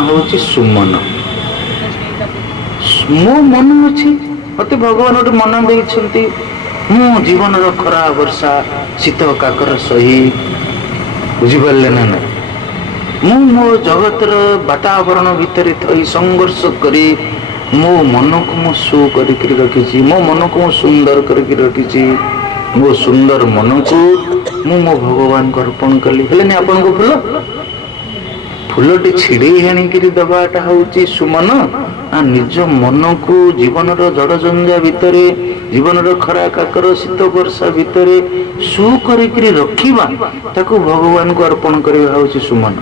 हूँ सुमन। मो मन अच्छी मत भगवान गोटे मन देते मु जीवन खरा वर्षा शीत काकर सही बुझिपारे ना ना मु मो जगतर वातावरण भितर थी संघर्ष करी मो मन को मु सु कर रखी मो मन को मु सुंदर कर रखी मो सुंदर मन को मु मो भगवान को अर्पण कली हेले आपन को फूल फूलटी छिड़े आणिकी दबाटा हूँ सुमन आ निज मन को जीवन जड़ जंजा भितर जीवन खरा काकर शीत वर्षा भितर सु कर रखा ताकू भगवान को अर्पण करवा हूँ सुमन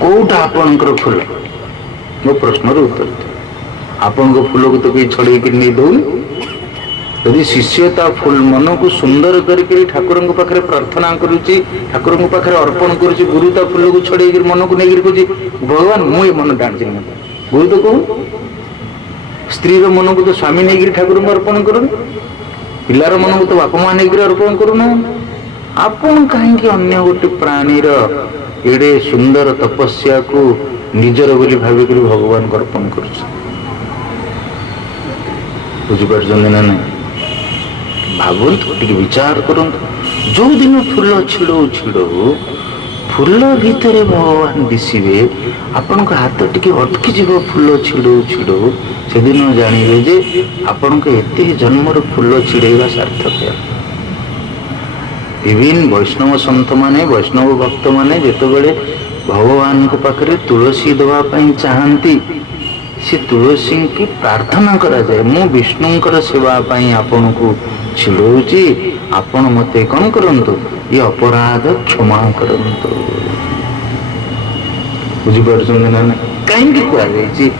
कौटा आपणकर फूल मो प्रश्न उत्तर आपण को फूल को तो कहीं छड़े नहीं दौन यदि शिष्य ता फूल मन को सुंदर करके ठाकुर पाखे प्रार्थना करुच्ची ठाकुर पाखे अर्पण करुच्ची गुरु ता फूल को छड़े मन को नहीं कहे भगवान मुझे मन डाणी गुरु तो कहूँ स्त्री मन को तो स्वामी नहीं ठाकुर को अर्पण करूँ पिलार मन को तो बापा माँ नहीं अर्पण करूना आपण कहीं अन्य गोटे प्राणीर एडे सुंदर तपस्या को निजर बोली भाविक भगवान को अर्पण करुपार ना नहीं भावतु टे विचार करूँ जो दिन फूल छिड़ो छिड़ो फूल भितर भगवान दिशे आपण हाथ टी अटकी जीव फूल छिड़ो छिड़ो से दिन जानवे जे आपण एत जन्मर फूल छिड़ेगा सार्थक विभिन्न वैष्णव सन्त माने वैष्णव भक्त माने जितेबले भगवान को पाखे तुलसी दवाई चाहती से तुलसी की प्रार्थना करा जाए मु विष्णुंकर सेवा आपण को छिड़ौची आपण मते कौन करंतु ये अपराध क्षमा करंतु बुझीपार ना कहीं कहुई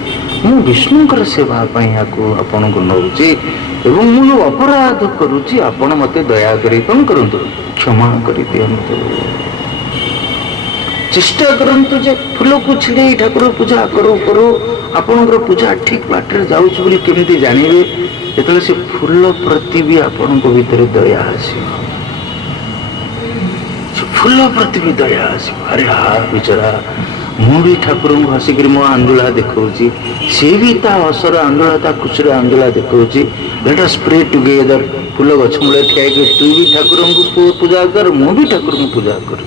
मु विष्णुंकर सेवा आपण को नौची एवं मु जो अपराध करुच्ची आपण मते दया करी कौन करंतु क्षमा करी दियंतु चेष्टा करंतु जे फूल को छिड़े ठाकुर पूजा करू करू आपणकर पूजा ठीक बाटर जाउछ बोली केमती जानिबे जेतले से फूल प्रति भी आपण को भीतर दया आसी फूल प्रति भी दया आसी अरे हा बिचारा मु भी ठाकुर को हसिक मो आंदोला देखौची से भी ता असर आंदोला ता खुचर आंदोला देखौची लेट अस प्रे टुगेदर फूल गछ मूले ठिया के तू भी ठाकुर को पूजा कर मु भी ठाकुर को पूजा कर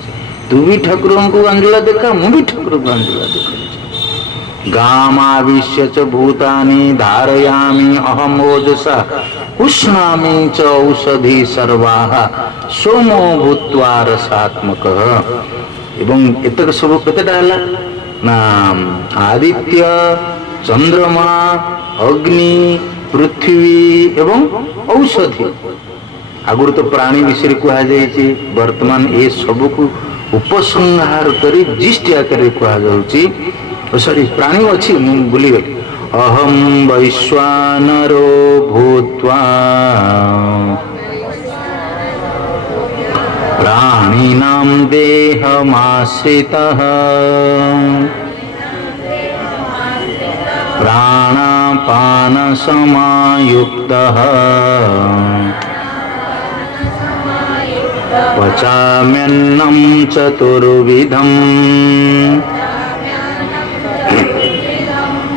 तू भी ठाकुर को आंदोला देखा मु भी ठाकुर को आंदोला देखा गामाविश्य च भूतानि धारयामि अहम ओजसा उष्णामि च औषधि सर्वाः सोमो भूत्वा रसात्मकः एवं एतक सब केतेटा हला ना आदित्य चंद्रमा अग्नि पृथ्वी एवं औषधि आगुर तो प्राणी विषय कहा जायछि वर्तमान ए सब को उपसंहार करी जिष्ट आकार कहा जाउछि सॉरी प्राणी अच्छी भूली गली अहम वैश्वानरो भूत्वा प्राणिनां देहमाश्रितः प्राणापान समायुक्तः पचाम्यन्नं चतुर्विधम्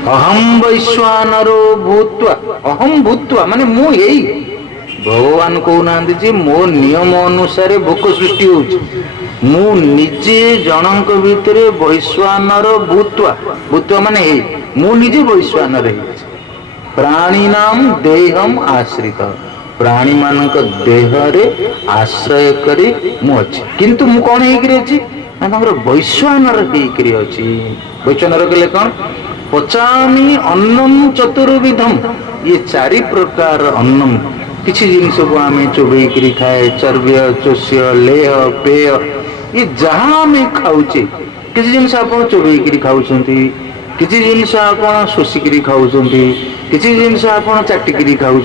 अहम वैश्वानरो भूत्वा अहम भूत्वा माने मु यही भगवान कहना मो नियम अनुसार भोक सृष्टि होउछि मु निजे जनक भितर वैश्वानर भूत्वा भूत्वा माने यही मु निजे वैश्वानर प्राणी नाम देहम आश्रित प्राणी मानक देह रे आश्रय करी मु अछि किंतु मु कोन हेकरी अछि ना तंगर वैश्वानर हेकरी अछि वैश्वानर कहले कोन पचामी अन्नम चतुर्विधम ये चारि प्रकार अन्नम किसी जिनस को आम चोबई खाए चर्ब्य चोष्य लेह पेय ये जहाँ आम खाऊचे किसी जिनस आप चोबई खाऊँ किसी जिनस आप शोषिक खाऊँ किसी जिनस आप चाटिकी खाऊँ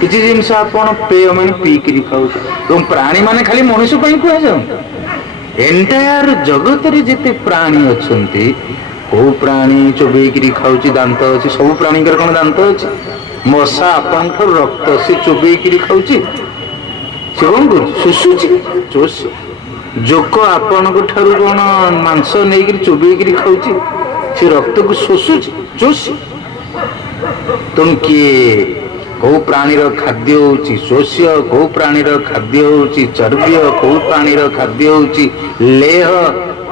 किसी जिनस आप पेय मान पीकरी खाऊ प्राणी माने खाली मनुष्य कह जाऊ एंटायर जगत रे जिते प्राणी अच्छा को प्राणी चोबई खाऊँ दांत अच्छी सब प्राणी कौन दांत अच्छी मशा आपण रक्त से चोबई खाऊँ से कौन कर शोषुची जोक आपण कौन मांस नहीं चोबई खाऊँ से रक्त को शोषुची चोषी तेणु किए कौ प्राणीर खाद्य होची शोष्य कौ प्राणीर खाद्य होची चर्ब्य कौ प्राणीर खाद्य होची लेह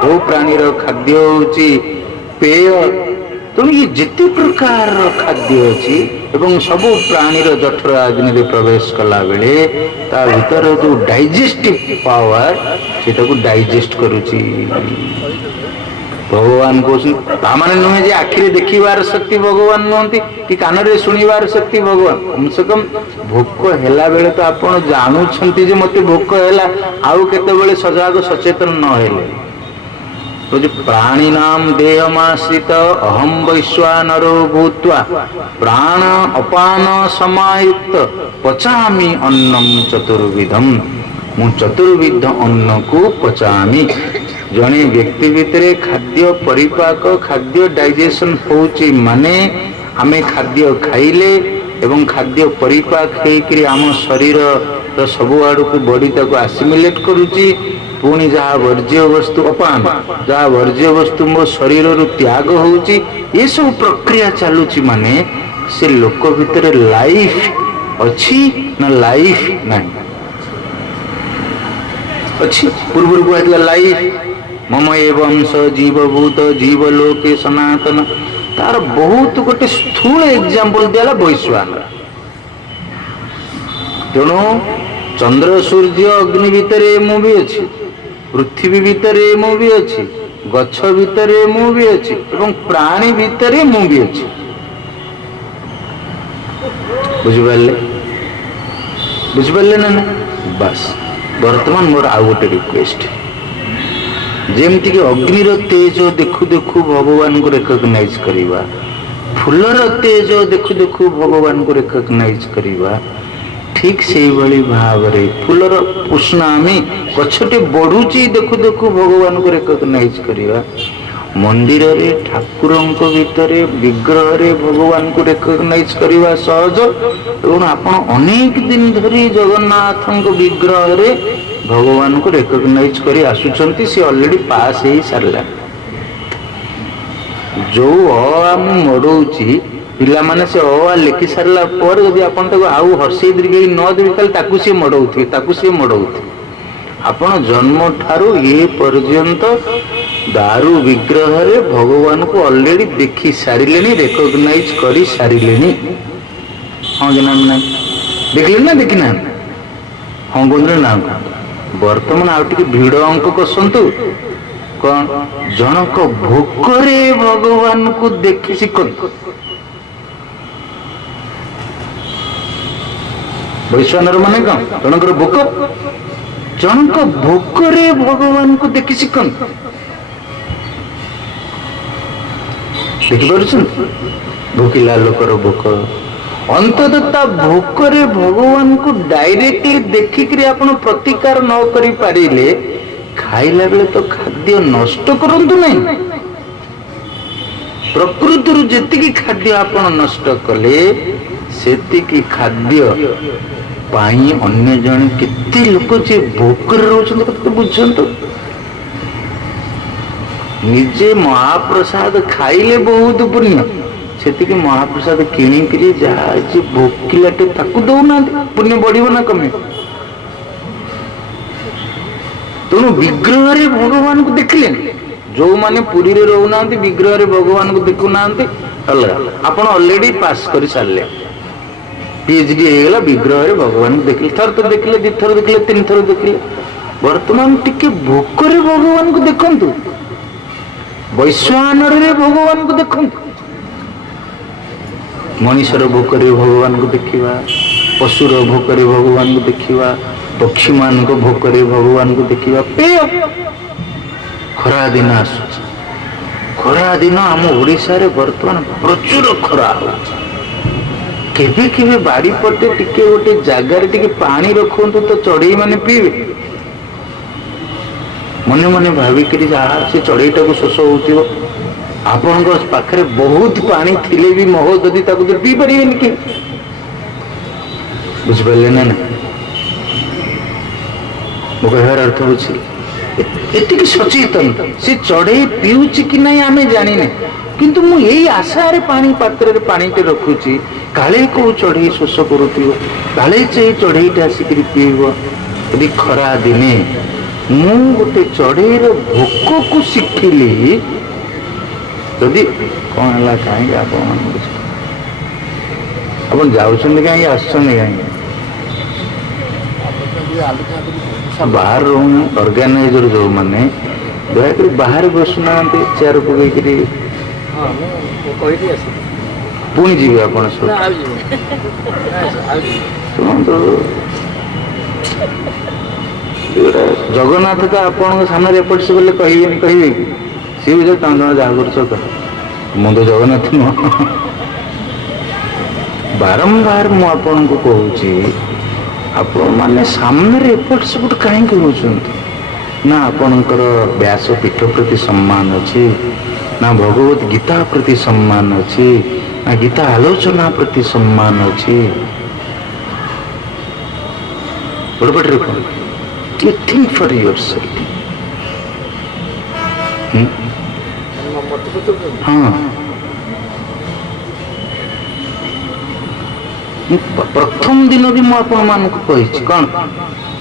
कौ प्राणीर खाद्य होची पेय तेणु ये जिते प्रकार खाद्य अच्छी एवं सबु प्राणीर जठर अग्नि में प्रवेश कला बेले ता भीतर जो डाइजेस्टिव पावर से डाइजेस्ट करुची भगवान कहते माने नुहे जे आखिरे देखिबार शक्ति भगवान नुहति कि कान रे सुनिबार शक्ति भगवान कम से कम भोक हेला बेले तो आपण जानुछंती जे मते भोक हेला आउ केते बेले सजाग सचेतन न हेले तो जो प्राणी नाम देहमाश्रित अहम वैश्वानरो भूत्वा प्राण अपान समायुक्त पचामी अन्नम चतुर्विधम मु चतुर्विध अन्न को पचामी जने व्यक्ति भितरे खाद्य परिपाक खाद्य डाइजेशन होची माने आमे खाद्य खाइले एवं खाद्य परिपाक हेकरी आम शरीर तो सबु आड़ को बॉडी तक आसिमिलेट करुची पुणी जहाँ वर्ज्य वस्तु अपान जहाँ वर्ज्य वस्तु मो शरीर रु त्याग होची ये सब प्रक्रिया चलुची माने से लोक भितर लाइफ अच्छी ना लाइफ नहीं अच्छी पूर्व कहला लाइफ मम एवं स जीवभूत जीवलोके सनातन तार बहुत गोटे स्थूल एग्जांपल दिला वैश्वान तेणु चंद्र सूर्य अग्नि भितरे मु भी अच्छी पृथ्वी भितरे मु भी अच्छी गछ भितरे मु भी अच्छी एवं प्राणी भितरे मु भी अच्छी बुझिपारे ना बस वर्तमान मोर आउ गोटे रिक्वेस्ट जेमती कि अग्निर तेज देखु देखु भगवान को रिकग्नाइज करिवा फूलर तेज देखु देखु भगवान को रिकग्नाइज करिवा ठीक से भली भाव रे फूलर पुष्णामी गछटे बढ़ुची देखु देखु भगवान को रिकग्नाइज करिवा मंदिर रे ठाकुरंक भितरे विग्रह रे भगवान को रिकग्नाइज करिवा सहज एवं आपण अनेक दिन धरी जगन्नाथंक विग्रह रे भगवान को रिकग्नाइज करी आसुचंती से ऑलरेडी पास ही सारला जो आम मरौची पिला माने से अ लिखि सारला पर यदि आपण ताको आउ हर्षे दीर्घ न देबी खाली ताकू से मडौथि आपण जन्म ठारू ये पर्यंत दारू विग्रह रे भगवान को ऑलरेडी देखि सारिलेनी रिकग्नाइज करी सारिलेनी हां कि नाम ना देखले ना देखिना हां गोंद्रे ना वर्तमान आउ टिके भिड़ अंक कसंतु कौन जनक भोकरे भगवान को देखि शिखन वैश्वानर माने कौन जनकर भोक जनक भोकरे भगवान को देखि शिखन देखि पारुछन भोकिला लोकर भोक अंततः भोकरे भगवान को डायरेक्टली देखिक आपण प्रतिकार न करि पारिले खाइला बेले तो खाद्य नष्ट करंतु नहीं प्रकृति जेतिकी खाद्य आपण नष्ट कले सेतिकी खाद्य पाई अन्य जन केते लोक जे भोकर रोचन तो बुझंतो निजे महाप्रसाद खाइले बहुत पुण्य सेतिकी महाप्रसाद किणी जहाँ जे भोकिलाटे ताकू दौना पुण्य बढ़िबो ना कमे तेणु विग्रह रे भगवान को देखले जो माने पुरी रे रहना विग्रह रे भगवान को देखु ना आपण ऑलरेडी पास कर सारे पीएचडी हेगला विग्रह रे भगवान को देखले थर तो देखले दी थर देखले तीन थर देखले वर्तमान टिके भोक रे भगवान को देखंतु वैश्वानर रे भगवान को देखंतु मनीषर भोकरे भगवान को देखिवा पशुर भोकरे भगवान को देखिवा पक्षी मान को भोकरे भगवान को देखिवा पेय खरा दिन आसुच खरा दिन आम ओडिशा रे वर्तमान प्रचुर खरा केबे केबे बाड़ी पटे टिके गोटे जागार टिके पानी रखंतु तो चढ़ई माने पीबे मने मने भाविकरी जहाँ से चढ़ईटा को शोष होतिबो आपण पाखे बहुत पानी थिले भी महो जदि ताको पी परिबेन कि बुझिपारे ना मो कहर अर्थ बुझे ଏତିକି ସଚେତନ। ସେ ଚଢେଇ ପିଉଛି କି ନାହିଁ ଆମେ ଜାଣିନେ, କିନ୍ତୁ ମୁଁ ଏଇ ଆଶାରେ ପାଣି ପାତ୍ରରେ ପାଣିଟେ ରଖୁଛି, କାଳେ କୋଉ ଚଢେଇ ଶୋଷ କରୁଥିବ, କାଳେ ସେ ଚଢେଇଟା ଆସିକିରି ପିଇବ। ଯଦି ଖରା ଦିନେ ମୁଁ ଗୋଟେ ଚଢେଇର ଭୋକକୁ ଶିଖିଲି, ଯଦି କଣ ହେଲା କାହିଁକି ଆପଣ ଯାଉଛନ୍ତି କାହିଁକି, ଆସୁଛନ୍ତି କାହିଁକି? ବାହାର ରୁମ୍ ଅର୍ଗାନାଇଜର ଯୋଉମାନେ ଦୟାକରି ବାହାରେ ବସୁନାହାନ୍ତି ଚେୟାର ପକେଇକିରି, ପୁଣି ଯିବେ ଆପଣ ସବୁ। ଶୁଣନ୍ତୁ, ଜଗନ୍ନାଥ ତ ଆପଣଙ୍କ ସାମ୍ନାରେ ଏପଟ ସେ ବୋଲେ କହିବେନି, କହିବେ କି? ସିଏ ବି ତମେ ତମେ ଯାହା କରୁଛ କର, ମୁଁ ତ ଜଗନ୍ନାଥ ନୁହଁ। ବାରମ୍ବାର ମୁଁ ଆପଣଙ୍କୁ କହୁଛି, ଆପଣମାନେ ସାମ୍ନାରେ ଏପଟ ସେପଟ କାହିଁକି ହଉଛନ୍ତି? ନା ଆପଣଙ୍କର ବ୍ୟାସପୀଠ ପ୍ରତି ସମ୍ମାନ ଅଛି, ନା ଭଗବତ ଗୀତା ପ୍ରତି ସମ୍ମାନ ଅଛି, ନା ଗୀତା ଆଲୋଚନା ପ୍ରତି ସମ୍ମାନ ଅଛି? ବଡ଼ପଟରେ କଣ? You think for yourself. ହଁ, ପ୍ରଥମ ଦିନ ବି ମୁଁ ଆପଣମାନଙ୍କୁ କହିଛି କଣ,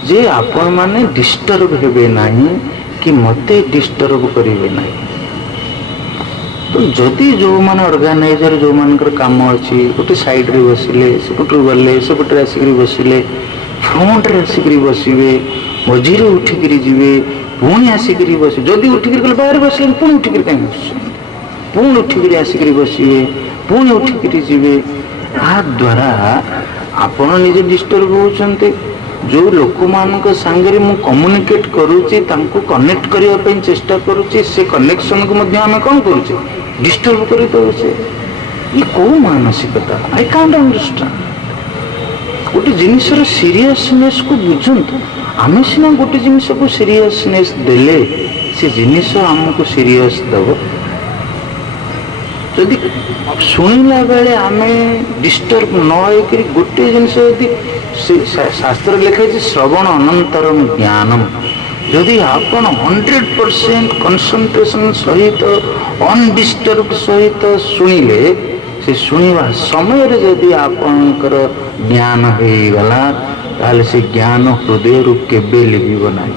ଯେ ଆପଣମାନେ ଡିଷ୍ଟର୍ବ ହେବେ ନାହିଁ କି ମତେ ଡିଷ୍ଟର୍ବ କରିବେ ନାହିଁ। ତ ଯଦି ଯୋଉମାନେ ଅର୍ଗାନାଇଜର, ଯୋଉମାନଙ୍କର କାମ ଅଛି, ଗୋଟେ ସାଇଡରେ ବସିଲେ, ସେପଟରୁ ଗଲେ, ସେପଟରେ ଆସିକିରି ବସିଲେ, ଫ୍ରଣ୍ଟରେ ଆସିକିରି ବସିବେ, ମଝିରେ ଉଠିକିରି ଯିବେ, ପୁଣି ଆସିକିରି ବସିବେ। ଯଦି ଉଠିକିରି ଗଲେ ବାହାରେ ବସିଲେ, ପୁଣି ଉଠିକିରି କାହିଁକି ବସୁଛନ୍ତି? ପୁଣି ଉଠିକିରି ଆସିକିରି ବସିବେ, ପୁଣି ଉଠିକିରି ଯିବେ। ଏହା ଦ୍ୱାରା ଆପଣ ନିଜେ ଡିଷ୍ଟର୍ବ ହେଉଛନ୍ତି। ଯେଉଁ ଲୋକମାନଙ୍କ ସାଙ୍ଗରେ ମୁଁ କମ୍ୟୁନିକେଟ୍ କରୁଛି, ତାଙ୍କୁ କନେକ୍ଟ କରିବା ପାଇଁ ଚେଷ୍ଟା କରୁଛି, ସେ କନେକ୍ସନକୁ ମଧ୍ୟ ଆମେ କ'ଣ କରୁଛେ? ଡିଷ୍ଟର୍ବ କରିଦେଉଛେ। ଇଏ କୋଉ ମାନସିକତା? I can't understand. ଗୋଟେ ଜିନିଷର ସିରିୟସନେସକୁ ବୁଝନ୍ତୁ। ଆମେ ସିନା ଗୋଟେ ଜିନିଷକୁ ସିରିୟସନେସ୍ ଦେଲେ ସେ ଜିନିଷ ଆମକୁ ସିରିୟସ୍ ଦେବ। ଯଦି ଶୁଣିଲା ବେଳେ ଆମେ ଡିଷ୍ଟର୍ବ ନ ହେଇକରି ଗୋଟେ ଜିନିଷ, ଯଦି ଶାସ୍ତ୍ର ଲେଖା ହେଇଛି ଶ୍ରବଣ ଅନନ୍ତରମ୍ ଜ୍ଞାନମ୍, ଯଦି ଆପଣ 100% କନସେଣ୍ଟ୍ରେସନ୍ ସହିତ ଅନଡିଷ୍ଟର୍ବ ସହିତ ଶୁଣିଲେ, ସେ ଶୁଣିବା ସମୟରେ ଯଦି ଆପଣଙ୍କର ଜ୍ଞାନ ହେଇଗଲା, ତାହେଲେ ସେ ଜ୍ଞାନ ହୃଦୟରୁ କେବେ ଲିଭିବ ନାହିଁ।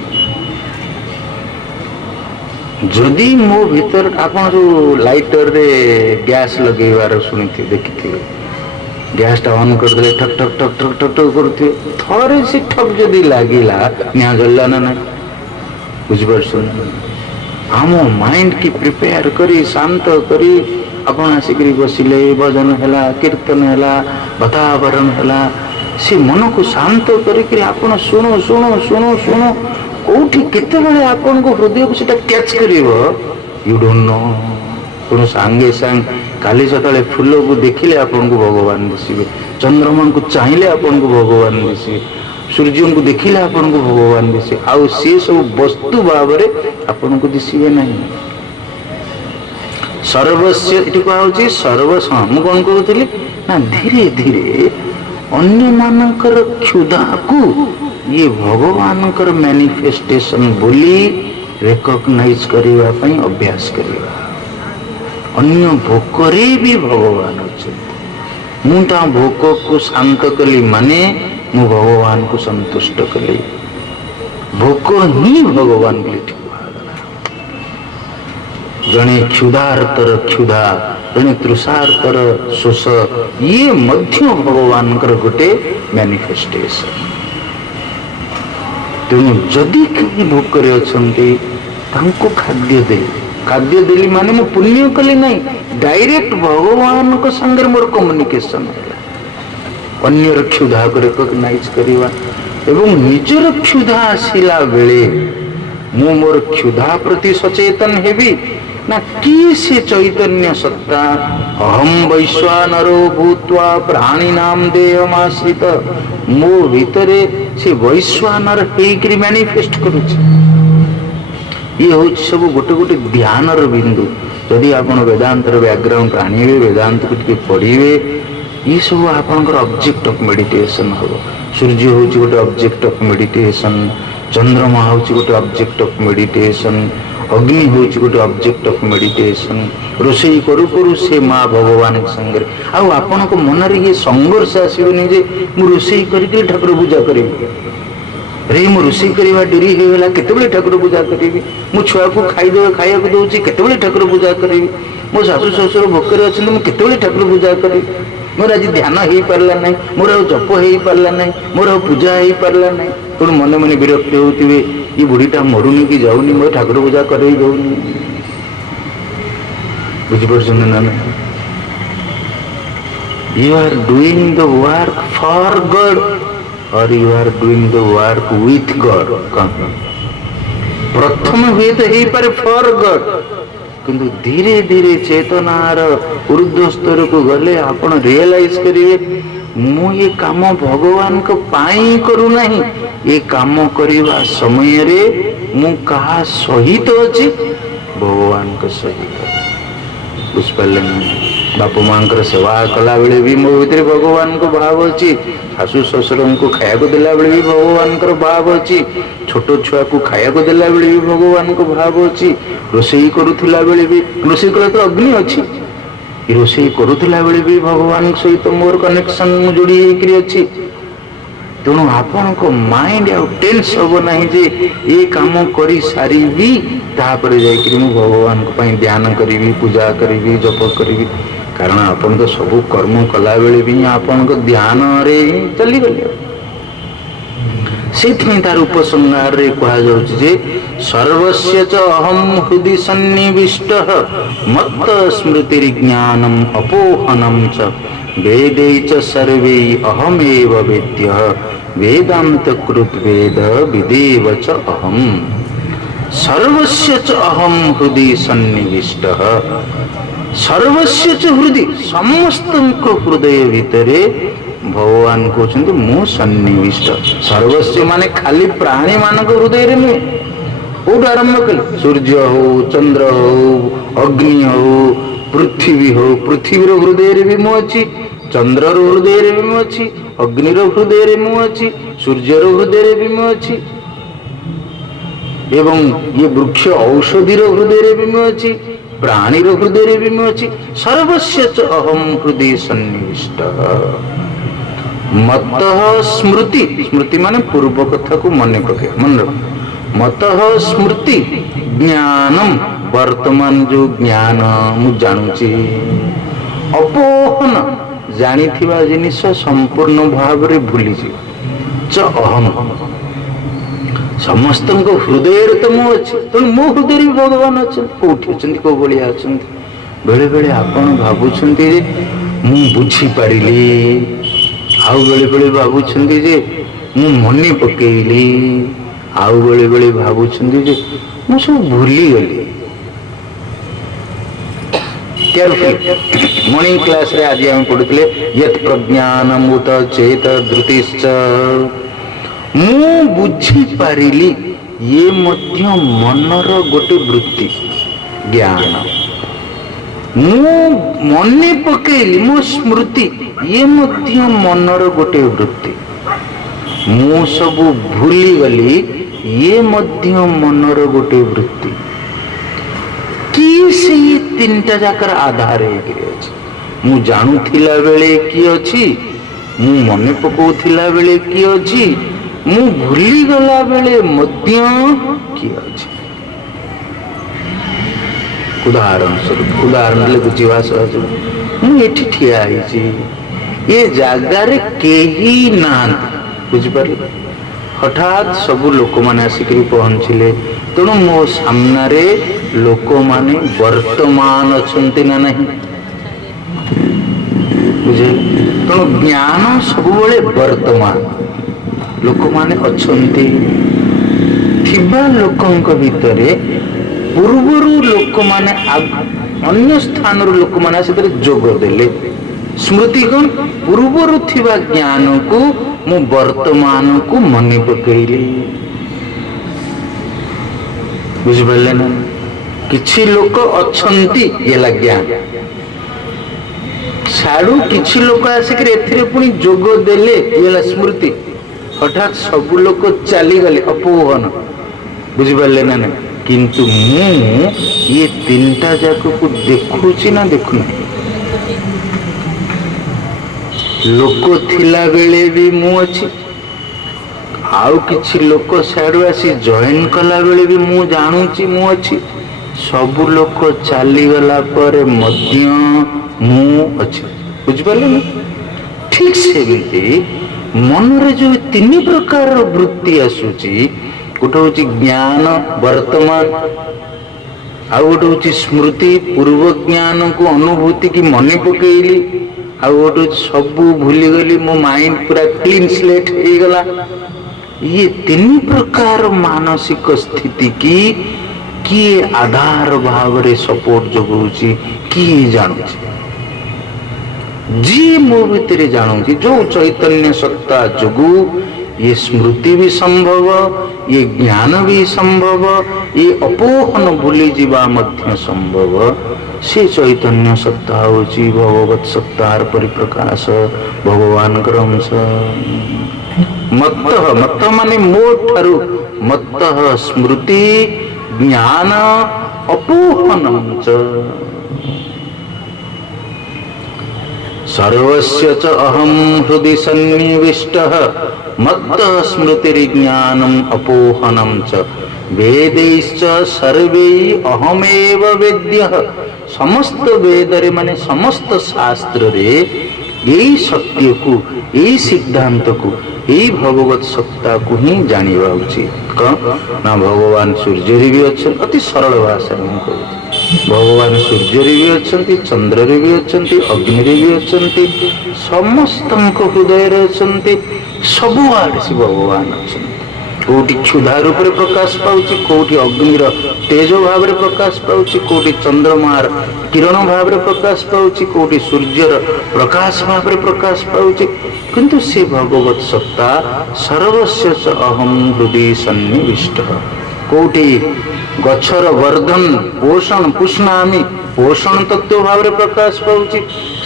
ଯଦି ମୋ ଭିତରେ, ଆପଣ ଯୋଉ ଲାଇଟରରେ ଗ୍ୟାସ୍ ଲଗେଇବାର ଶୁଣିଥିବେ, ଦେଖିଥିବେ, ଗ୍ୟାସଟା ଅନ୍ କରିଦେଲେ ଠକ୍ ଠକ୍ ଠକ୍ ଠକ୍ ଠକ୍ ଠକ୍ କରୁଥିବେ, ଥରେ ସେ ଠକ୍ ଯଦି ଲାଗିଲା, ନିଆଁ ଜଳିଲା ନା ନାହିଁ? ବୁଝିପାରୁଛନ୍ତି? ଆମ ମାଇଣ୍ଡ କି ପ୍ରିପେୟାର କରି, ଶାନ୍ତ କରି ଆପଣ ଆସିକିରି ବସିଲେ, ଭଜନ ହେଲା, କୀର୍ତ୍ତନ ହେଲା, ବାତାବରଣ ହେଲା, ସେ ମନକୁ ଶାନ୍ତ କରିକିରି ଆପଣ ଶୁଣୁ ଶୁଣୁ ଶୁଣୁ ଶୁଣୁ, କୋଉଠି କେତେବେଳେ ଆପଣଙ୍କ ହୃଦୟକୁ ସେଟା କ୍ୟାଚ୍ କରିବ, ୟୁ ଡୋଣ୍ଟ ନୋ। ତେଣୁ ସାଙ୍ଗେ ସାଙ୍ଗେ କାଲି ସକାଳେ ଫୁଲକୁ ଦେଖିଲେ ଆପଣଙ୍କୁ ଭଗବାନ ଦିଶିବେ, ଚନ୍ଦ୍ରମାଙ୍କୁ ଚାହିଁଲେ ଆପଣଙ୍କୁ ଭଗବାନ ଦିଶିବେ, ସୂର୍ଯ୍ୟଙ୍କୁ ଦେଖିଲେ ଆପଣଙ୍କୁ ଭଗବାନ ଦିଶିବେ, ଆଉ ସିଏ ସବୁ ବସ୍ତୁ ଭାବରେ ଆପଣଙ୍କୁ ଦିଶିବେ ନାହିଁ। ସର୍ବସ୍ୟ, ଏଠି କୁହାହଉଛି ସର୍ବସ୍ୟ। ମୁଁ କ'ଣ କହୁଥିଲି ନା, ଧୀରେ ଧୀରେ ଅନ୍ୟମାନଙ୍କର କ୍ଷୁଧାକୁ ଇଏ ଭଗବାନଙ୍କର ମ୍ୟାନିଫେଷ୍ଟେସନ ବୋଲି ରେକଗ୍ନାଇଜ କରିବା ପାଇଁ ଅଭ୍ୟାସ କରିବା। ଅନ୍ୟ ଭୋକରେ ବି ଭଗବାନ ଅଛନ୍ତି। ମୁଁ ତା ଭୋକକୁ ଶାନ୍ତ କଲି ମାନେ ମୁଁ ଭଗବାନଙ୍କୁ ସନ୍ତୁଷ୍ଟ କଲି। ଭୋକ ହିଁ ଭଗବାନ ବୋଲି ଠିକ କୁହାଗଲା। ଜଣେ କ୍ଷୁଧାର୍ତର କ୍ଷୁଧା, ଜଣେ ତୃଷାର୍ତର ଶୋଷ, ଇଏ ମଧ୍ୟ ଭଗବାନଙ୍କର ଗୋଟେ ମ୍ୟାନିଫେଷ୍ଟେସନ। ତେଣୁ ଯଦି କେହି ଭୋକରେ ଅଛନ୍ତି, ତାଙ୍କୁ ଖାଦ୍ୟ ଦେଇ, ଖାଦ୍ୟ ଦେଲି ମାନେ ମୁଁ ପୁଣ୍ୟ କଲି ନାହିଁ, ଡାଇରେକ୍ଟ ଭଗବାନଙ୍କ ସାଙ୍ଗରେ ମୋର କମ୍ୟୁନିକେସନ ହେଲା। ଅନ୍ୟର କ୍ଷୁଧାକୁ ରେକଗ୍ନାଇଜ କରିବା ଏବଂ ନିଜର କ୍ଷୁଧା ଆସିଲା ବେଳେ ମୁଁ ମୋର କ୍ଷୁଧା ପ୍ରତି ସଚେତନ ହେବି ନା କିଏ ସେ ଚୈତନ୍ୟ ସତ୍ତା ଅହଂ ବୈଶ୍ୱାନରୋ ଭୂତ୍ୱା ପ୍ରାଣୀନାମ ଦେହମାଶ୍ରିତ, ମୋ ଭିତରେ ସେ ବୈଶ୍ୱାନର ହେଇକରି ମ୍ୟାନିଫେଷ୍ଟ କରୁଛି। ଇଏ ହଉଛି ସବୁ ଗୋଟେ ଗୋଟେ ଧ୍ୟାନର ବିନ୍ଦୁ। ଯଦି ଆପଣ ବେଦାନ୍ତର ବ୍ୟାକଗ୍ରାଉଣ୍ଡ ଆଣିବେ, ବେଦାନ୍ତକୁ ଟିକେ ପଢିବେ, ଇଏ ସବୁ ଆପଣଙ୍କର ଅବଜେକ୍ଟ ଅଫ ମେଡିଟେସନ ହବ। ସୂର୍ଯ୍ୟ ହଉଛି ଗୋଟେ ଅବଜେକ୍ଟ ଅଫ ମେଡିଟେସନ, चंद्रमा हूँ गोटे ऑब्जेक्ट ऑफ मेडिटेशन, अग्नि हूँ गोटे ऑब्जेक्ट ऑफ मेडिटेशन। रोषेई करू करू से माँ भगवान संगे आपण को मन रे ये संघर्ष आसबनी जे मु रोषेई करके ठाकुर पूजा करी, रे मु रोषेई करवा डेरी हो गला केते ठाकुर पूजा करी, मु छुआ को खाइया दौची केते ठाकुर पूजा करी, मो शाशु शशुर भोकर अच्छा मुझे केते ठाकुर पूजा करी, मोर आज ध्यान हो पारा ना, मोर जप हो पारा ना, मोर पूजा हो पारा ना। तेणु मन मन विरक्त होते ये बुढ़ीटा मरुनी कि जाऊनी, मोर ठाकुर पूजा कर जाऊनी। बुझिपार ना ना, you are doing the work for God और you are doing the work with God. प्रथम हुए तो हो पारे फॉर गॉड, किंतु धीरे धीरे चेतनार ऊर्ध्व स्तर को गले आपण रियलाइज करिवे मु ये काम भगवान को पाई करू नहीं, ये काम करवा समय रे मु कहा सहित अछि, भगवान को सहित। बुझिपारे बाप माँ सेवा कला बेले भी मो भीतर भगवान को भाव अच्छी, शाशु शशुर को खाया देला बेले भी भगवान को भाव अच्छी, छोट छुआ को खाया देला बेले भी भगवान को भाव अच्छी, रोषेई करुला बेले भी रोषेई कला तो अग्नि अच्छी, रोषेई करुला बेले भी भगवान सहित मोर कनेक्शन जोड़ी होकर अच्छी। तेणु आपण को माइंड टेंस हम ना जे ये कम कर सारी जाकि भगवान को ध्यान करी, पूजा करी, जप करी, कारण आपण तो सब कर्म कला बेले भी आपण को ध्यान रे चली गले। से तार उपसंहार रे कहा जाउछि जे सर्वस्य च अहम हृदि सन्निविष्ट मत्त स्मृति ज्ञानम अपोहनम च वेदे च सर्वे अहमेव वेद्यः वेदांत कृत वेद विदेव च अहम। सर्वस्य च अहम हृदि सन्निविष्टः, सर्वस्य च हृदि समस्त हृदय भितरे भगवान कहते मु सन्निविष्ट। सर्वस्व माने खाली प्राणी मानक हृदय रे नुहे, कौट आरंभ कले सूर्य हो, चंद्र हो, अग्नि हो, पृथ्वी हो, पृथ्वीर हृदय रे भी मु अच्छी, चंद्रर हृदय रे भी मु अच्छी, अग्निर हृदय रे मु अच्छी, सूर्यर हृदय रे भी मु अच्छी, एवं ये वृक्ष औषधिर हृदय रे भी मु अच्छी, प्राणीर हृदय रे भी मु अच्छी। सर्वस्य च अहम हृदय सन्निविष्टः मतः स्मृति, स्मृति माने पूर्व कथा को मन पके मन रख, मतः स्मृति ज्ञानम वर्तमान जो ज्ञान मु जानूची, अपोहन जानी थिबा जिनिस संपूर्ण भाव रे भूली जी, च अहम समस्त हृदय रे तो मु अछि, तो मो हृदय रे भगवान अछि, कोठी अछंती को बलिया अछंती। बेले बेले आपण भाबुछंती जे मु बुझी पारिली, आउ बेले बेले भाबुछंती जे मु मने पकेइली, आउ बेले बेले भाबुछंती जे मु सब भूली गली। मॉर्निंग क्लास रे आज हम पढ़ुतले यत प्रज्ञानम उत चेत धृतिश्च, मु बुझी पारिली ये मध्य मनर गोटे वृत्ति ज्ञान, मु मने पकेइली मो स्मृति ये मध्य मनर गोटे वृत्ति, मु सब भूली गली ये मध्य मनर गोटे वृत्ति। कि से तीनटा जाकर आधार मु जानूला बेले कि अच्छी, मु मने पकाउथिला बेले कि अच्छी, मु भूली गला बेले मध्य कि अच्छी। उदाहरण स्वरूप उदाहरण ले बुझिवा सहज, मु एठी ठिया आइछि, ये जगार केही नांती, बुझिपारे हठात सबू लोक माने आसिक पहुंचले, तेणु मो सामने लोक माने वर्तमान अच्छंती ना नहीं, बुझे तेणु ज्ञान सब बेले वर्तमान लोक माने अच्छंती। थिबा लोकंक भितरे पूर्वरु लोक माने अन्य स्थान लोक माने आसिक जोग देले, स्मृति कौन पूर्वरु थिबा ज्ञान को मु वर्तमान को मने पकईली। बुझिपारे ना, किछि लोक अच्छंती ये ज्ञान, साडू किछि लोक आसिक एथिरे पुनी जोग देले ये स्मृति। हठात सब लोक चलीगले अपोहन बुझिपारे ना नहीं किंतु मु ये तीनटा जाक को देखुची ना देखुना लोक थिला बेले भी मु अच्छी आउ किछि लोक साइड आसी जॉइन कला बेले भी मु जानूची मु अच्छी सब लोक चली गला पर मध्य मु अच्छी बुझिपारे ना ठीक सेमती मन रे जो तीन प्रकार वृत्ति आसूची गोटे हूँ ज्ञान वर्तमान आउ गोटे हूँ स्मृति पूर्व ज्ञान को अनुभूति की मन पकईली आउ गोटे सबू भूलीगली मो माइंड पूरा क्लीन स्लेट हो गला ये तीन प्रकार मानसिक स्थिति की किए आधार भाव रे सपोर्ट जगुची किए जानूची जी मो भितर जानूची जो चैतन्य सत्ता जगु ये स्मृति भी संभव ये ज्ञान भी संभव ये अपोहन भूली जीवा मध्य संभव से चैतन्य सत्ता होची भगवत सत्तार परिप्रकाश भगवान अंश मत मत माने मो ठारू मत स्मृति ज्ञान अपोहनम च सर्वस्य च अहम हृदि सन्निविष्टः मत्त स्मृतिर्ज्ञानम अपोहनम च वेदैश्च सर्वै अहमेव वेद्यः समस्त वेद रे माने समस्त शास्त्र रे यही सत्य को यही सिद्धांत को यही भगवत सत्ता को ही जानिबा उचित ना भगवान सूर्य भी अच्छे अति सरल भाषा में कहूँ भगवान सूर्य भी अच्छा चंद्र भी अच्छा अग्नि भी अच्छा समस्त हृदय अच्छा सबुआड़े से भगवान अच्छा कोटि क्षुधा रूप में प्रकाश पाउची कोटि अग्निर तेज भाव में प्रकाश पाउची कोटि चंद्रमार किरण भाव में प्रकाश पाउची कोटि सूर्यर प्रकाश भाव में प्रकाश पाउची किंतु से भगवत सत्ता सर्वस्य च अहम हृदय सन्निविष्ट कोटि गछर वर्धन पोषण पुष्णामि पोषण तत्व भाव में प्रकाश पाउची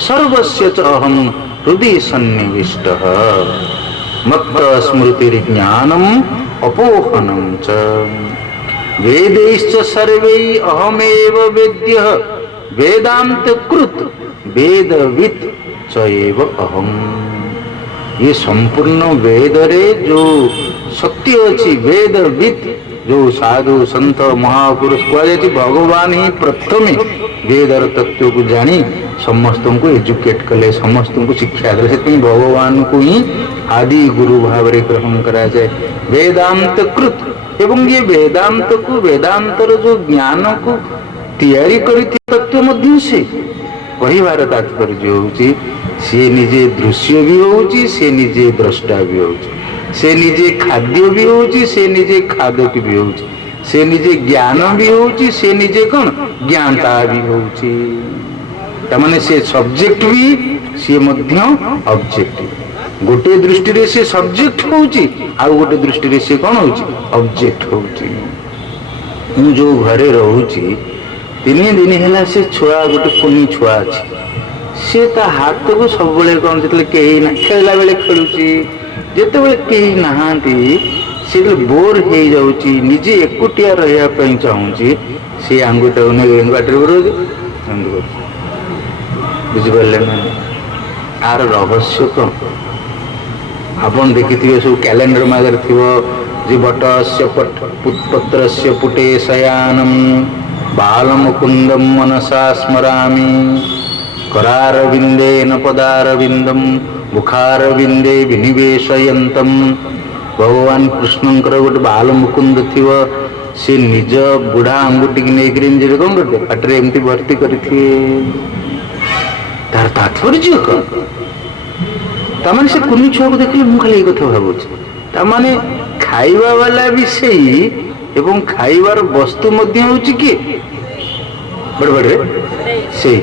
सर्वस्य च अहम हृदय सन्निविष्ट मत्त स्मृतिर्ज्ञानम अपोहनम च वेदैश्च सर्वै अहमेव वेद्यः वेदांत कृत वेदवित् च एव अहम ये संपूर्ण वेद रे जो सत्य अछि वेदवित् जो साधु संत महापुरुष कह भगवान ही प्रथम वेदर तत्व को जानी समस्त को एजुकेट कले समस्त को शिक्षा देले से भगवान को ही आदि गुरु भाव रे ग्रहण करा जाए वेदांत कृत एवं ये वेदांत को वेदांतर जो ज्ञान को तैयारी करी तत्व मध्य से कहबार तात्पर्य होउची से निजे दृश्य भी होउची से निजे द्रष्टा भी होउची से निजे खाद्य भी होउची से निजे खादक भी होउची से निजे ज्ञान भी होउची से निजे कौन ज्ञानता भी होउची तमाने से सब्जेक्ट भी से मध्य ऑब्जेक्ट गोटे दृष्टि रे से सब्जेक्ट होउची आ गोटे दृष्टि रे से कौन होउची ऑब्जेक्ट होउची मु जो घरे रहउची 3 दिन हैला से छुआ गोटे कुनी छुआ अछि से ता हाथ को सब बेले कौन जतले केही ना खेलला बेले खेलुची जेते बेले केही नहांती से बोर हो जाउची निजे एकुटिया रहिया पई चाहूची से आंगुटा ने बाटर करो बुझि पारले ना आर रहस्य कौन आपन देखिथिबे सब कैलेंडर मागर थिबो जे बटस्य पत्रस्य पुटे शयानम बालमुकुंदम मनसा स्मरामि करारविंदेन पदारविंदम मुखारविंदे विनिवेशयन्तम भगवान कृष्णंकर गोटे बाल मुकुंद थिव से निज बुढ़ा अंगुटी नहीं कौन करते पाटे एमती भर्ती करथिए तार तात्पर्य कौन तामाने से कुनी छुआ को देखले मु खाली कथा भाबुछ तामाने खाइबा वाला भी सही एवं खाइबार वस्तु मध्य होची कि बड़बड़े से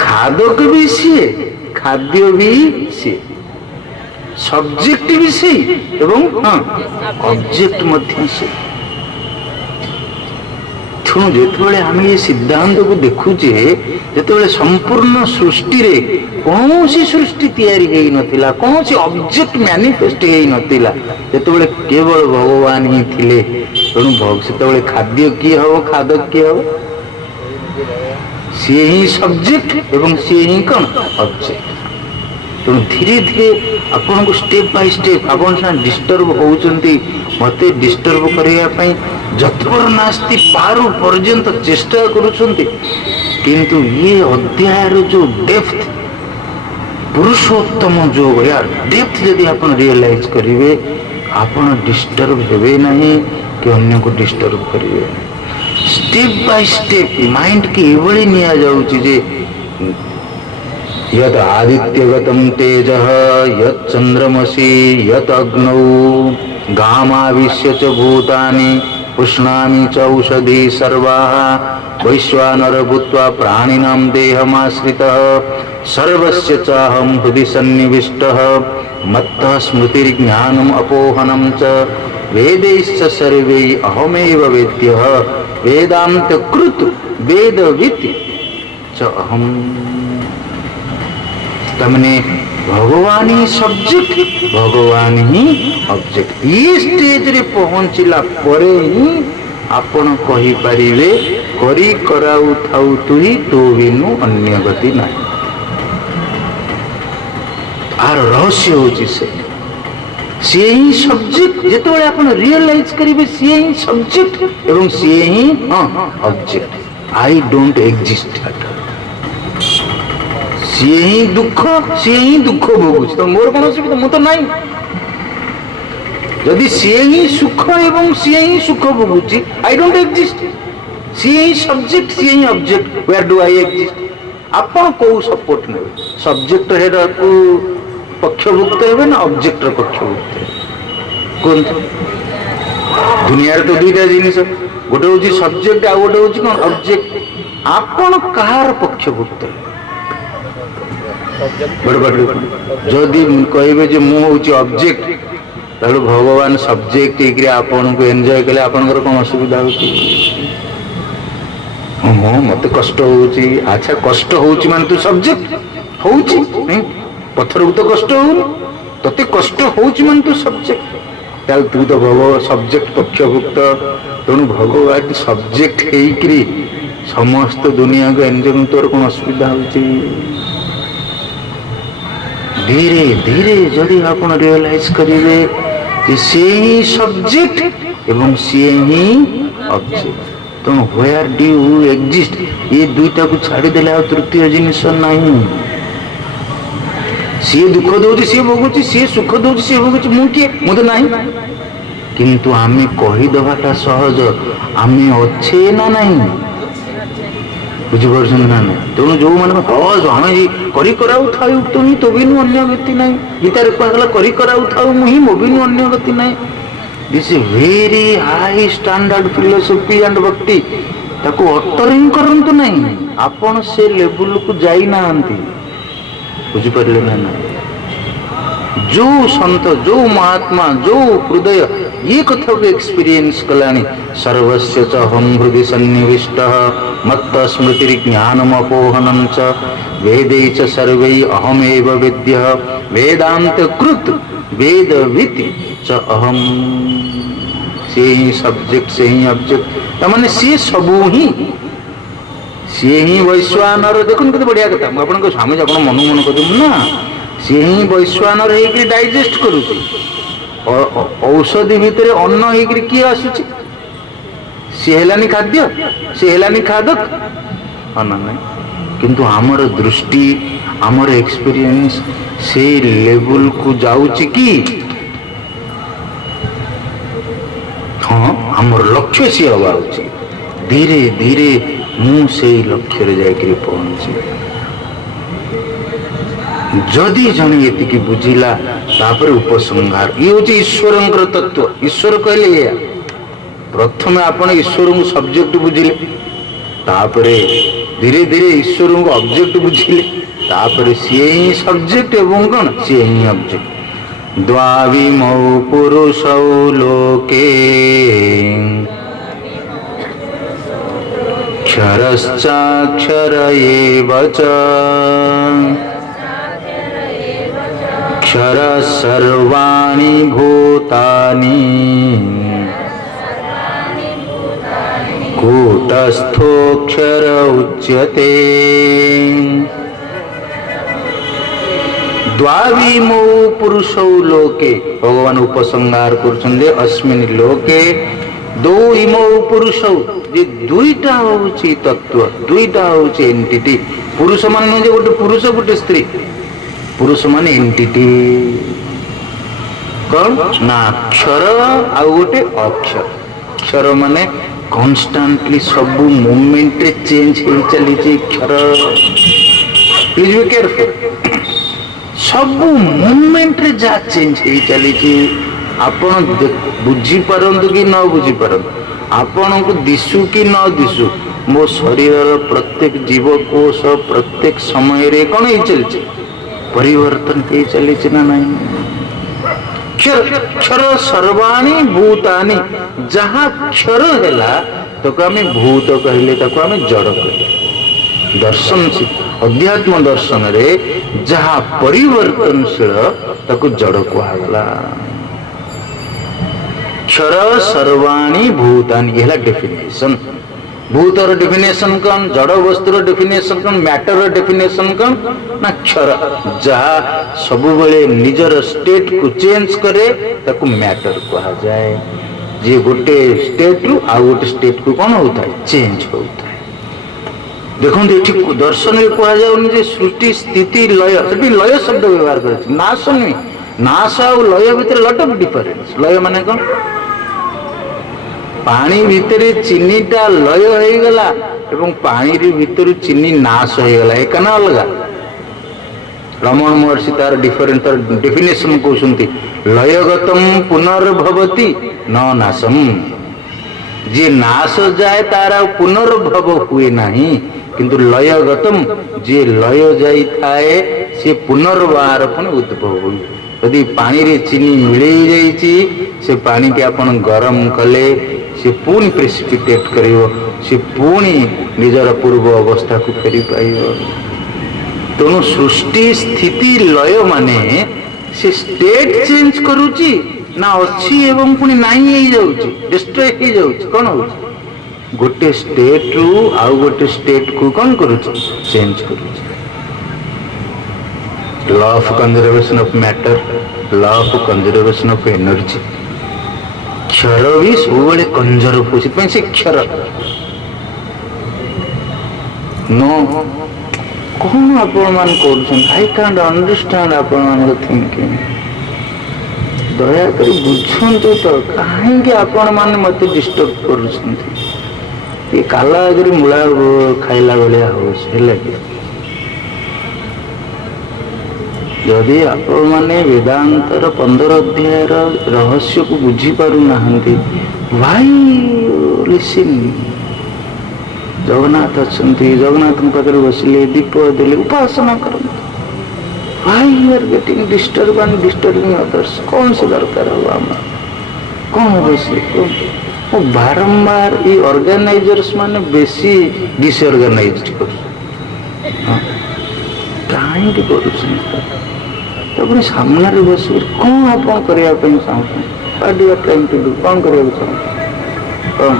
खादक भी से खाद्य भी से सब्जेक्ट भी से एवं ऑब्जेक्ट मध्य से ତେଣୁ ଯେତେବେଳେ ଆମେ ଏ ସିଦ୍ଧାନ୍ତକୁ ଦେଖୁଛେ, ଯେତେବେଳେ ସମ୍ପୂର୍ଣ୍ଣ ସୃଷ୍ଟିରେ କୌଣସି ସୃଷ୍ଟି ତିଆରି ହେଇନଥିଲା, କୌଣସି ଅବଜେକ୍ଟ ମ୍ୟାନିଫେଷ୍ଟ ହେଇନଥିଲା, ଯେତେବେଳେ କେବଳ ଭଗବାନ ହିଁ ଥିଲେ, ତେଣୁ ସେତେବେଳେ ଖାଦ୍ୟ କିଏ ହବ, ଖାଦ୍ୟ କିଏ ହବ? ସିଏ ହିଁ ସବଜେକ୍ଟ ଏବଂ ସିଏ ହିଁ କଣ? ଅବଜେକ୍ଟ। ତେଣୁ ଧୀରେ ଧୀରେ ଆପଣଙ୍କୁ ଷ୍ଟେପ୍ ବାଇ ଷ୍ଟେପ୍ ଆପଣ ସିନା ଡିଷ୍ଟର୍ବ ହେଉଛନ୍ତି, ମୋତେ ଡିଷ୍ଟର୍ବ କରିବା ପାଇଁ ଯତ୍ପର ନାସ୍ତି ପାରୁ ପର୍ଯ୍ୟନ୍ତ ଚେଷ୍ଟା କରୁଛନ୍ତି, କିନ୍ତୁ ଇଏ ଅଧ୍ୟାୟର ଯୋଉ ଡେପ୍ଥ, ପୁରୁଷୋତ୍ତମ ଯୋଗ, ୟାର ଡେପ୍ଥ ଯଦି ଆପଣ ରିଏଲାଇଜ କରିବେ, ଆପଣ ଡିଷ୍ଟର୍ବ ହେବେ ନାହିଁ କି ଅନ୍ୟକୁ ଡିଷ୍ଟର୍ବ କରିବେ। स्टेप बाय स्टेप माइंड की एवढी नियाजाऊची जे यत आदित्यगतम तेजः यत चंद्रमसि यत अग्नौ गामाविश्य च भूतानि पुष्णामि च औषधि सर्वाः वैश्वानर भूत्वा प्राणिनां देहमाश्रितः सर्वस्य चाहं हृदि सन्निविष्टः मत्तः स्मृतिर्ज्ञानम् अपोहनं च वेदैश्च सर्वैः अहमेव वेद्यः वेदांत कृत वेदवित् च अहम। तमने भगवान ही सब्जेक्ट, भगवान ही ऑब्जेक्ट। ये स्टेज रे पहुंचला परे ही आपण कहि परिवे करी कराउ थाउ तुही तो बिनु अन्य गति नाही। आर रहस्य होची सी ही सब्जेक्ट, जिते आप रियलाइज करेंगे सी ही सब्जेक्ट एवं सी ही ऑब्जेक्ट। आई डोंट एग्जिस्ट, सी ही दुख भोगुच, तो मोर कौन असुविधा, मु तो नहीं। जदि सी ही सुख एवं सी ही सुख भोगुच, आई डोंट एग्जिस्ट। सी ही सब्जेक्ट, सी ही object, where do I exist? आप को सपोर्ट ने सब्जेक्ट है पक्षभुक्त है ना ऑब्जेक्ट पक्षभुक्त है? कौन दुनिया तो दुईटा जिनिस, गोटे हूँ सब्जेक्ट आ गोटे हूँ कौन ऑब्जेक्ट। आपण कहार पक्षभुक्त है? जदि कहे जो मुझे ऑब्जेक्ट, ताहले भगवान सब्जेक्ट आपन को एंजॉय कले आपनकर कौन असुविधा होची? मत कष्ट होची, अच्छा कष्ट होची माने तू सब्जेक्ट होची नहीं? पत्थर को तो कष्ट हो, तते कष्ट होची माने तू सब्जेक्ट, ताल तू तो भगवान सब्जेक्ट पक्षभुक्त। तेणु भगवान सब्जेक्ट हेकरी समस्त दुनिया को एंजॉय, तोर कौन असुविधा होची? धीरे धीरे जदि आप रियलाइज करेंगे कि सी ही सब्जेक्ट एवं सी ही ऑब्जेक्ट, तो वेयर डू यू एग्जिस्ट? ये दुईटा को छाड़ी देला तृतीय जिनिस नहीं। सी दुख दौर सी भोगुच, सी सुख दौर सी भोगुच, मुझे तो नहीं। किंतु आमे कहीदेटा सहज, आमे अच्छे ना नहीं, बुझीपार ना ना। तेणु जो मैंने करी कराऊ थाऊ तो ही तो बिनु अन्य गति नहीं। गीतार कहला करी कराऊ थाऊ मुही मो बिनु अन्य गति नहीं। This is very high standard philosophy and भक्ति, ताको अटर ही करंतु नहीं, आपण से लेवल को जाई नांती। बुझीपारे ना ना? जो संत, जो महात्मा, जो हृदय ये कथा को एक्सपीरियंस कलानी, सर्वस्य च हम हृदि सन्निविष्टः मत्त स्मृतिर्ज्ञानम् अपोहनं च वेदै च सर्वै अहमेव वेद्यः वेदांत कृत वेदवित् च अहम। से ही सब्जेक्ट, से ही ऑब्जेक्ट, तमाने से सबू ही, सी ही वैश्वानर। देखो केते बढ़िया कथा, आपन स्वामी आप मन मन कर ना, सी ही वैश्वानर होकर डाइजेस्ट करुच्ची, औषधि भितर अन्न होकर किए आसुची, सी हेलानी खाद्य, सी हेलानी खादक अन्न नहीं। किंतु आमर दृष्टि, आमर एक्सपीरियंस से लेवल को जाऊची कि हाँ आमर लक्ष्य सी हवा उचित। धीरे धीरे मु से लक्ष्य रे जाकर पहुंची। जदि जने ये बुझिला तापर उपसंहार, ये हूँ ईश्वर तत्व। ईश्वर कहले या प्रथम आपण ईश्वर को सब्जेक्ट बुझिले, तापरे धीरे धीरे ईश्वर को ऑब्जेक्ट बुझिले, तापरे सी ही सब्जेक्ट एवं कौन सी ही ऑब्जेक्ट। द्वाविमौ पुरुषौ लोके क्षरश्चाक्षर एव च क्षर सर्वाणि भूतानि कूटस्थोऽक्षर उच्यते। द्वाविमौ पुरुषौ लोके भगवान उपसंहार करछन्ते अस्मिन् लोके दो इमौ पुरुषौ जे दुईटा होउची तत्व दुईटा होउची एंटिटी पुरुष मान जे गोटे पुरुष गोटे स्त्री पुरुष मान एंटिटी कौन ना अक्षर आ गोटे अक्षर अक्षर माने कॉन्स्टेंटली सब मूवमेंट रे चेंज हो चली अक्षर प्लीज बी केयरफुल सब मूवमेंट रे जा चेंज हो चली आपण बुझी पारंतु कि न बुझी पारंतु आपण को दिसु कि न दिसु मो शरीर प्रत्येक जीवकोश प्रत्येक समय रे कौन हो चलছে परिवर्तन हो चली ना नहीं। क्षर सर्वाणी भूतानि जहाँ क्षर है तो आम भूत कहले ताको आम जड़ कहले दर्शन अध्यात्म दर्शन रे जहाँ परिवर्तनशील ताको जड़ कहला। क्षर सर्वाणी भूतानि यह डेफिनेशन भूतर डेफिनेशन कौन जड़ वस्तुर डेफिनेशन कौन मैटर डेफिनेशन कौन ना क्षर जहाँ सब बेले निजर स्टेट को चेंज करे ताको मैटर कहा जाए जे गोटे स्टेट रु आ गोटे स्टेट को कौन होता है चेंज होता है। देखो ये दर्शन में कहा जाऊनी जे सृष्टि स्थिति लय से लय शब्द व्यवहार कर नाश नुहे नाश आ लय भितर लट ऑफ डिफरेंस लय माने कौन पानी भितर चीनीटा लय हो गला एवं पानी भितर चीनी नाश हो गला एक ना अलग रमण महर्षि तार डिफरेंट डेफिनेशन कहते लयगतम पुनर्भवति न नाशम जे नाश जाए तार पुनर्भव हुए नहीं किंतु लयगतम जे लय जाई थाए से पुनर्बार पुनः उद्भव हुई यदि पानी रे चीनी मिले जाइए से पानी के अपन गरम कले से पुणी प्रेसिपिटेट करिवो से पुणी निजर पूर्व अवस्था को फेरी पाइबो। तेणु सृष्टि स्थिति लय माने से स्टेट चेंज करूची ना अच्छी एवं पुणी नहीं ही जाउची डिस्ट्रॉय ही जाउची कोन होउची गोटे स्टेट रु आ गोटे स्टेट को कोन करूची चेंज करूची। Law of conservation of matter law of conservation of energy क्षर भी सब कंजर्व हो से क्षर नो कौन आपण मान आई कांट अंडरस्टैंड आपण मान थिंकिंग दया कर बुझंतु तो कहीं आपण मान मत डिस्टर्ब कर ये काला अगर मूला खाइला बेलिया हो यदि आपण माने वेदांतर 15 अध्याय रहस्य को बुझी पारु नाहंती भाई लिसन जगन्नाथ अच्छी जगन्नाथ पाखे बसिले दीप देले उपासना कर भाई you are getting disturb and disturbing others कौन से दरकार हो कौन बस वो बारंबार ये ऑर्गेनाइजर्स माने बेसी डिसऑर्गेनाइज्ड कर कहीं कर सामने बस कौन आप करने चाहते ट्राइंग टू डू कौन करने कौन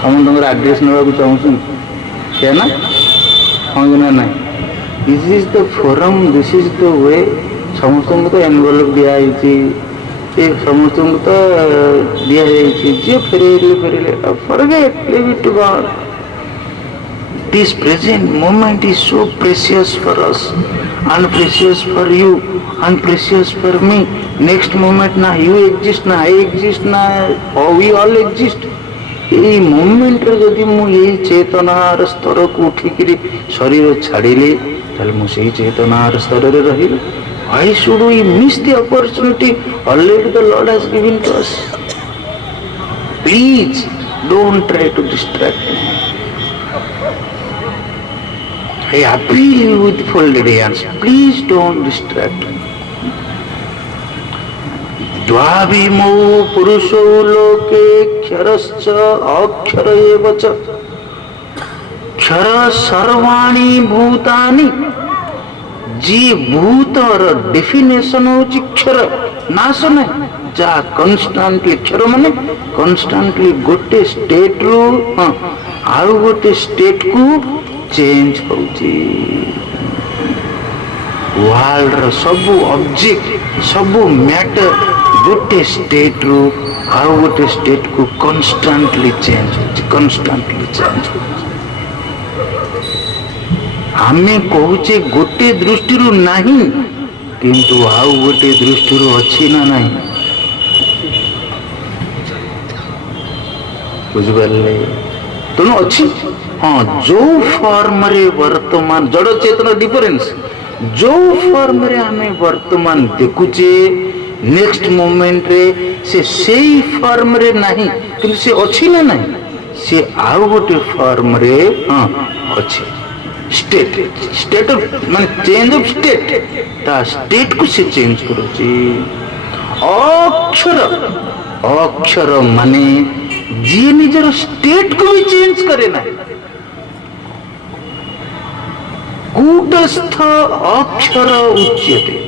समस्त आड्रेस ना चाहूँ ना हाँ ना ना this is the forum this is the way समस्त को तो एनवलप दिखाई समस्त को तो दिखाई जी फेरे फेरे forget leave it to God. This present moment is so precious for us and precious for you and precious for me. Next moment ना you exist ना I exist ना we all exist. ये moment रे जदि मु ये चेतनार स्तर को उठिकरी शरीर छाड़िले ताले मु सेही चेतनार स्तर रे रहिले। Why should we miss the opportunity already the Lord has given to us? Please don't try to distract me. I appeal you with folded hands. Please don't distract me. द्वाविमौ पुरुषौ लोके क्षरश्च अक्षर एव च अक्षर सर्वाणी भूतानि जी भूतर डेफिनेशन होची क्षर नाश नहीं जा कन्स्टांटली क्षर माने कन्स्टांटली गोटे स्टेट रू आउ गोटे स्टेट को चेंज होची वर्ल्ड रो सब ऑब्जेक्ट सब मैटर गोटे स्टेट रू आउ गोटे स्टेट को कन्स्टांटली चेंज होची कन्स्टांटली चेंज होची आमे कहूचे गोटे दृष्टि नहीं किंतु आउ गोटे दृष्टि अच्छी ना नहीं बुझिपारे तेणु अच्छी हाँ जो फॉर्म रे वर्तमान जड़ चेतन डिफरेंस जो फॉर्म रे आमे वर्तमान देखुचे नेक्स्ट मोमेंट रे से सेई फॉर्म रे नहीं किंतु से अच्छी ना नहीं से आउ गोटे फॉर्म रे हाँ अच्छी स्टेट स्टेट मान चेंज ऑफ स्टेट ता स्टेट को से चेंज करूची अक्षर अक्षर माने जी निजर स्टेट को भी चेंज करे ना कूटस्थ अक्षर उच्यते